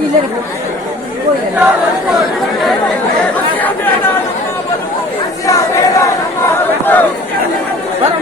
iyileri koyuyor. Bana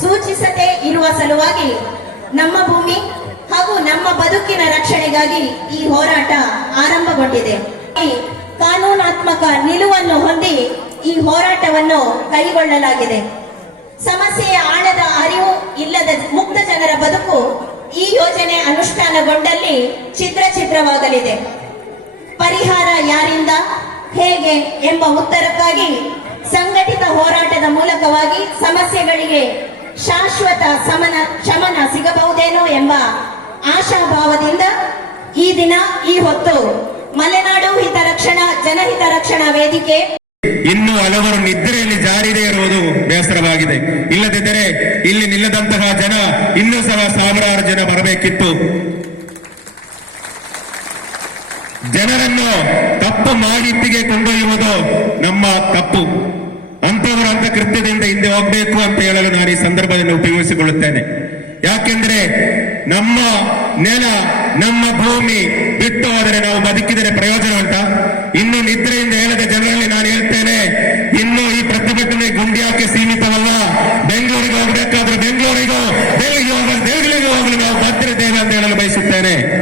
ಸೂಚಿಸದೆ ಇರುವ ಸಲುವಾಗಿ ನಮ್ಮ ಭೂಮಿ ಹಾಗೂ ನಮ್ಮ ಬದುಕಿನ ರಕ್ಷಣೆಗಾಗಿ ಈ ಹೋರಾಟ ಆರಂಭಗೊಂಡಿದೆ. ಕಾನೂನಾತ್ಮಕ ನಿಲುವನ್ನು ಹೊಂದಿ ಈ ಹೋರಾಟವನ್ನು ಕೈಗೊಳ್ಳಲಾಗಿದೆ. ಸಮಸ್ಯೆಯ ಆಳದ ಅರಿವು ಇಲ್ಲದ ಮುಕ್ತ ಜನರ ಬದುಕು ಈ ಯೋಜನೆ ಅನುಷ್ಠಾನಗೊಂಡಲ್ಲಿ ಚಿತ್ರ ಚಿತ್ರವಾಗಲಿದೆ ಪರಿಹಾರ ಯಾರಿಂದ, ಹೇಗೆ ಎಂಬ ಉತ್ತರಕ್ಕಾಗಿ ಸಂಘಟಿತ ಹೋರಾಟದ ಮೂಲಕವಾಗಿ ಸಮಸ್ಯೆಗಳಿಗೆ ಶಾಶ್ವತ ಸಮನ, ಶಮನ ಸಿಗಬಹುದೇನೋ ಎಂಬ ಆಶಾಭಾವದಿಂದ ಈ ದಿನ, ಈ ಹೊತ್ತು ಮಲೆನಾಡು ಹಿತರಕ್ಷಣಾ, ಜನಹಿತ ರಕ್ಷಣಾ ವೇದಿಕೆ ಇನ್ನು ಹಲವರು ನಿದ್ರೆಯಲ್ಲಿ ಜಾರಿದೆ ಇರುವುದು ಬೇಸರವಾಗಿದೆ. ಇಲ್ಲದಿದ್ದರೆ ಇಲ್ಲಿ ನಿಲ್ಲದಂತಹ ಜನ ಇನ್ನೂ ಸಹ ಸಾವಿರಾರು ಜನ ಬರಬೇಕಿತ್ತು. ಜನರನ್ನು ತಪ್ಪು ಮಾಹಿತಿಗೆ ಕೊಂಡೊಯ್ಯುವುದು ನಮ್ಮ ತಪ್ಪು. ಅಂತವರ ಅಂತ ಕೃತ್ಯದಿಂದ ಹಿಂದೆ ಹೋಗ್ಬೇಕು ಅಂತ ಹೇಳಲು ನಾನು ಈ ಸಂದರ್ಭದಲ್ಲಿ ಉಪಯೋಗಿಸಿಕೊಳ್ಳುತ್ತೇನೆ. ಯಾಕೆಂದ್ರೆ ನಮ್ಮ ನೆಲ, ನಮ್ಮ ಭೂಮಿ ಬಿಟ್ಟು ಆದರೆ ನಾವು ಬದುಕಿದರೆ ಪ್ರಯೋಜನ ಅಂತ ಇನ್ನು ನಿದ್ರೆಯಿಂದ ಹೇಳದ ಜನರಲ್ಲಿ